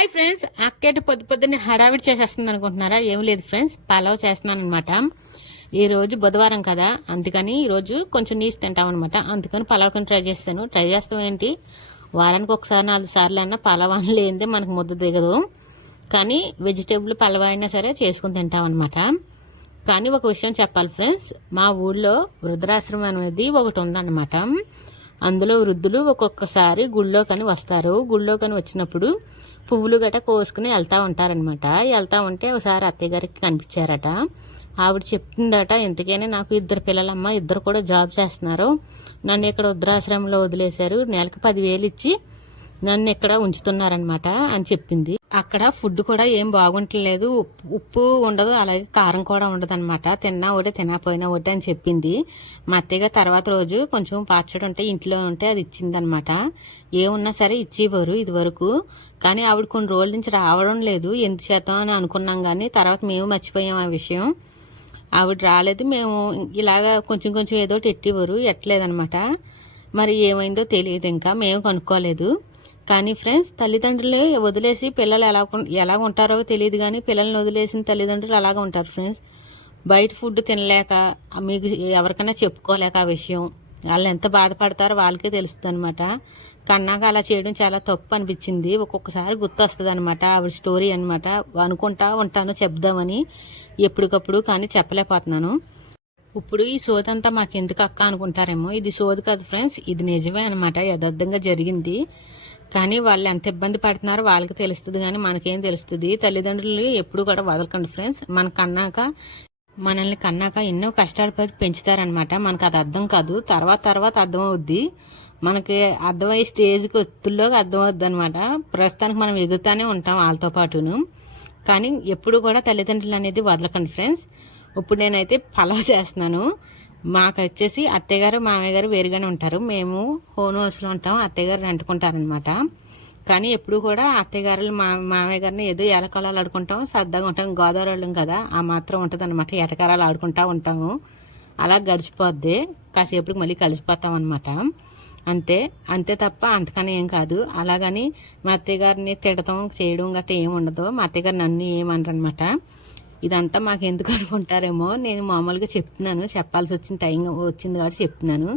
Hi friends, అక్కేటి పొద్దున్నే హడావిడి చేసేస్తుంది అనుకుంటున్నారా? ఏం లేదు ఫ్రెండ్స్, పలావ్ చేస్తున్నాను అనమాట. ఈరోజు బుధవారం కదా, అందుకని ఈరోజు కొంచెం నీసు తింటాం అనమాట. అందుకని పలావ్ కొని ట్రై చేస్తాం ఏంటి, వారానికి ఒకసారి 4 సార్లు అన్నా పలావ్ అని లేనిదే మనకు ముద్ద దిగదు. కానీ వెజిటేబుల్ పలావ్ అయినా సరే చేసుకుని తింటాం అనమాట. కానీ ఒక విషయం చెప్పాలి ఫ్రెండ్స్, మా ఊళ్ళో వృద్ధాశ్రమం అనేది ఒకటి ఉందన్నమాట. అందులో వృద్ధులు ఒక్కొక్కసారి గుళ్ళోకని వస్తారు. గుళ్ళోకని వచ్చినప్పుడు పువ్వులు గట్ట కోసుకుని వెళ్తూ ఉంటారనమాట. వెళ్తూ ఉంటే ఒకసారి అత్తయ్య గారికి కనిపించారట. ఆవిడ చెప్తుందట, ఇంతకైనా నాకు 2 పిల్లలమ్మ, 2 కూడా జాబ్ చేస్తున్నారు. నన్ను ఇక్కడ వృద్ధాశ్రమంలో వదిలేశారు. నెలకు 10,000 ఇచ్చి నన్ను ఇక్కడ ఉంచుతున్నారనమాట అని చెప్పింది. అక్కడ ఫుడ్ కూడా ఏం బాగుంటలేదు, ఉప్పు ఉండదు, అలాగే కారం కూడా ఉండదు అనమాట. తిన్నా ఒకటే తినకపోయినా ఒకటే అని చెప్పింది. మా అత్తయ్య తర్వాత రోజు కొంచెం పచ్చడి ఉంటే ఇంట్లో ఉంటే అది ఇచ్చిందనమాట. ఏమున్నా సరే ఇచ్చేవారు ఇది వరకు. కానీ ఆవిడ కొన్ని రోజుల నుంచి రావడం లేదు, ఎందుకు చేద్దాం అని అనుకున్నాం. కానీ తర్వాత మేము మర్చిపోయాం ఆ విషయం. ఆవిడ రాలేదు. మేము ఇలాగా కొంచెం కొంచెం ఏదో ఎట్టేవారు, ఎట్టలేదనమాట. మరి ఏమైందో తెలియదు, ఇంకా మేము కనుక్కోలేదు. కానీ ఫ్రెండ్స్, తల్లిదండ్రులు వదిలేసి పిల్లలు ఎలా ఉంటారో తెలియదు, కానీ పిల్లల్ని వదిలేసిన తల్లిదండ్రులు అలాగే ఉంటారు ఫ్రెండ్స్. బయట ఫుడ్ తినలేక, మీకు ఎవరికైనా చెప్పుకోలేక ఆ విషయం వాళ్ళు ఎంత బాధపడతారో వాళ్ళకే తెలుస్తుంది అనమాట. కన్నాక అలా చేయడం చాలా తప్పు అనిపించింది. ఒక్కొక్కసారి గుర్తొస్తుంది అనమాట ఆవిడ స్టోరీ అనమాట. అనుకుంటా ఉంటాను చెప్దామని ఎప్పటికప్పుడు, కానీ చెప్పలేకపోతున్నాను. ఇప్పుడు ఈ సోదంతా మాకెందుకు అక్క అనుకుంటారేమో, ఇది సోది కాదు ఫ్రెండ్స్, ఇది నిజమే అనమాట, యథార్థంగా జరిగింది. కానీ వాళ్ళు ఎంత ఇబ్బంది పడుతున్నారో వాళ్ళకి తెలుస్తుంది, కానీ మనకేం తెలుస్తుంది. తల్లిదండ్రులు ఎప్పుడు కూడా వదలకండి ఫ్రెండ్స్. మనల్ని కన్నాక ఎన్నో కష్టాలు పడి పెంచుతారనమాట. మనకు అది అర్థం కాదు, తర్వాత అర్థం అవుద్ది. మనకి అర్థమయ్యే స్టేజ్కి ఒత్తుల్లోకి అర్థం అవుద్ది అనమాట. ప్రస్తుతానికి మనం ఎదుగుతానే ఉంటాం వాళ్ళతో పాటును. కానీ ఎప్పుడు కూడా తల్లిదండ్రులు అనేది వదలకండి ఫ్రెండ్స్. ఇప్పుడు నేనైతే పలావ్ చేస్తున్నాను. మాకు వచ్చేసి అత్తయ్య గారు మామయ్య గారు వేరుగానే ఉంటారు. మేము హోమ్ హౌస్లో ఉంటాం, అత్తయ్య గారు అంటుకుంటారనమాట. కానీ ఎప్పుడు కూడా అత్తయ్య గారు మామయ్య గారిని ఏదో ఎలకలాలు ఆడుకుంటాం, సరదాగా ఉంటాం. గోదావరి వాళ్ళం కదా, ఆ మాత్రం ఉంటుంది అనమాట. ఎటకారాలు ఆడుకుంటూ ఉంటాము. అలా గడిచిపోద్ది, కాసేపటికి మళ్ళీ కలిసిపోతాం అనమాట. అంతే తప్ప అంతకనే ఏం కాదు. అలాగని మా అత్తయ్య గారిని తిడతాం చేయడం గట్రా ఏమి ఉండదు. మా అత్తయ్య గారు నన్ను ఏమనరనమాట. ఇదంతా మాకు ఎందుకు అనుకుంటారేమో, నేను మామూలుగా చెప్తున్నాను, చెప్పాల్సి వచ్చిన టైం వచ్చింది కాబట్టి చెప్తున్నాను.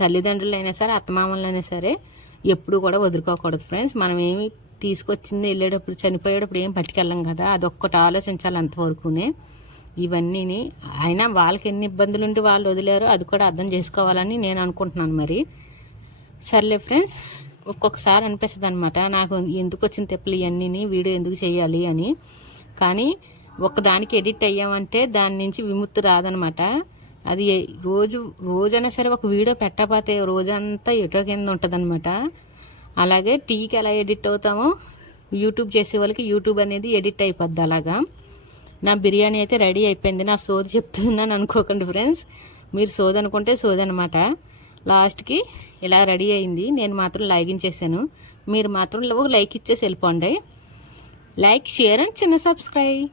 తల్లిదండ్రులైనా సరే అత్తమామలైనా సరే ఎప్పుడు కూడా వదులుకోకూడదు ఫ్రెండ్స్. మనం ఏమి తీసుకొచ్చింది వెళ్ళేటప్పుడు చనిపోయేటప్పుడు ఏం పట్టుకెళ్ళాం కదా, అదొక్కటి ఆలోచించాలి అంతవరకునే. ఇవన్నీ అయినా వాళ్ళకి ఎన్ని ఇబ్బందులు ఉండి వాళ్ళు వదిలేరు, అది కూడా అర్థం చేసుకోవాలని నేను అనుకుంటున్నాను. మరి సర్లే ఫ్రెండ్స్, ఒక్కొక్కసారి అనిపిస్తుంది అనమాట, నాకు ఎందుకు వచ్చిన తెప్పలు ఇవన్నీ వీడియో ఎందుకు చేయాలి అని. కానీ ఒకదానికి ఎడిట్ అయ్యామంటే దాని నుంచి విముక్తి రాదనమాట. అది రోజైనా సరే ఒక వీడియో పెట్టకపోతే రోజంతా ఎటో కింద ఉంటుంది అనమాట. అలాగే టీకి ఎలా ఎడిట్ అవుతామో యూట్యూబ్ చేసే వాళ్ళకి యూట్యూబ్ అనేది ఎడిట్ అయిపోద్ది. అలాగా నా బిర్యానీ అయితే రెడీ అయిపోయింది. నా సోది చెప్తున్నాను అనుకోకండి ఫ్రెండ్స్, మీరు సోది అనుకుంటే సోది అనమాట. లాస్ట్కి ఇలా రెడీ అయింది. నేను మాత్రం లాగిన్ మీరు మాత్రం ఒక లైక్ ఇచ్చేసి వెళ్ళిపోండి. లైక్, షేర్ అండ్ చిన్న సబ్స్క్రైబ్.